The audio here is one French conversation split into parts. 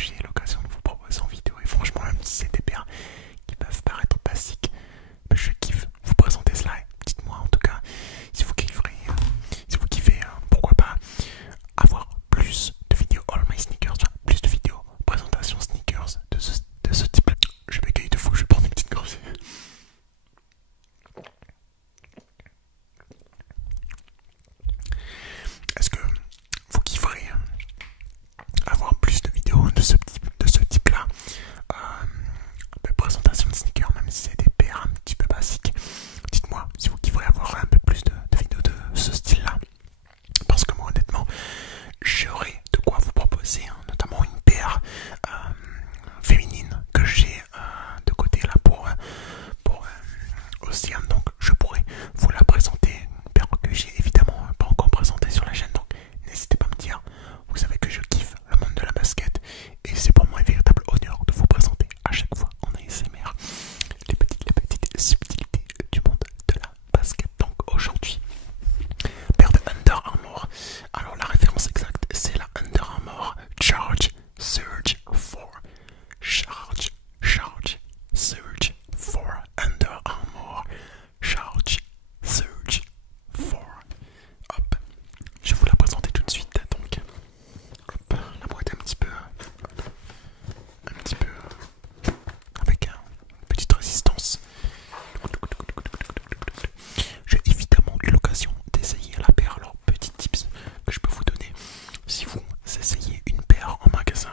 j'ai l'occasion de vous proposer en vidéo. Et franchement, même si c'est des paires qui peuvent paraître basiques, bah, je kiffe vous présenter cela. Dites-moi en tout cas si vous kifferez, si vous kiffez, pourquoi pas avoir plus de vidéos All My Sneakers, enfin, plus de vidéos présentation sneakers de ce type. Je bégaye de fou, je vais prendre une petite gorgée. Est-ce que vous kifferez avoir plus de vidéos de ce type-là, de présentation de sneakers, même si c'est des paires un petit peu basiques? Dites-moi si vous kifferez avoir un peu plus de vidéos de ce style-là. Parce que moi, honnêtement, j'aurai de quoi vous proposer, hein, notamment une paire féminine que j'ai de côté là pour Océane. Donc, je pourrais vous la présenter. Une paire que j'ai évidemment pas encore présentée sur la chaîne. Donc, n'hésitez pas à me dire. Vous savez que je kiffe le monde de la basket et c'est pour moi un véritable honneur de vous présenter à chaque fois en ASMR les petites subtilités du monde de la basket. Donc, aujourd'hui, paire de Under Armour. Alors la référence exacte c'est la Under Armour Charge Surge 4. Charge Surge 4. Under Armour Charge Surge 4. Hop, je vais vous la présenter tout de suite. Donc, hop, la boîte un petit peu avec une petite résistance. J'ai évidemment eu l'occasion d'essayer la paire. Alors, petit tips que je peux vous donner, si vous essayez une paire en magasin,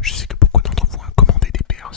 je sais que beaucoup d'entre vous ont commandé des paires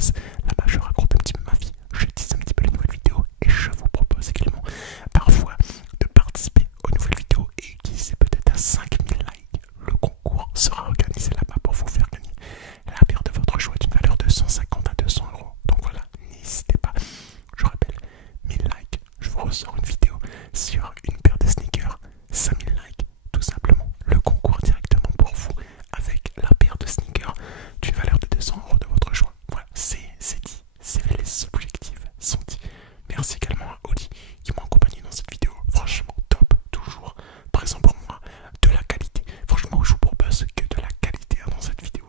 passe. Là-bas, je raconte un petit peu ma vie, je tease un petit peu les nouvelles vidéos et je vous propose également parfois de participer aux nouvelles vidéos et qui sait peut-être à 5000 likes. Le concours sera organisé là-bas pour vous faire gagner la paire de votre choix d'une valeur de 150 à 200 euros. Donc voilà, n'hésitez pas. Je rappelle, 1000 likes, je vous ressors une vidéo sur une paire de sneakers. 5000 likes, tout simplement, le concours directement pour vous avec la paire de sneakers d'une valeur de 200 euros de votre choix. Voilà, c'est dit, les objectifs sont dits. Merci également à Oli qui m'a accompagné dans cette vidéo. Franchement, top, toujours présent pour moi, de la qualité. Franchement, je vous propose que de la qualité dans cette vidéo.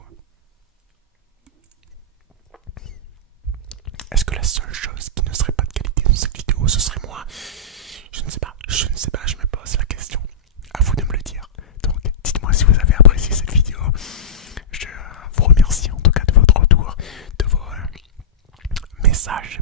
Est-ce que la seule chose qui ne serait pas de qualité dans cette vidéo, ce serait moi? Je ne sais pas, je me pose la question. À vous de me le dire. Donc, dites-moi si vous avez apprécié cette vidéo. Je vous remercie en tout cas de votre retour, de vos messages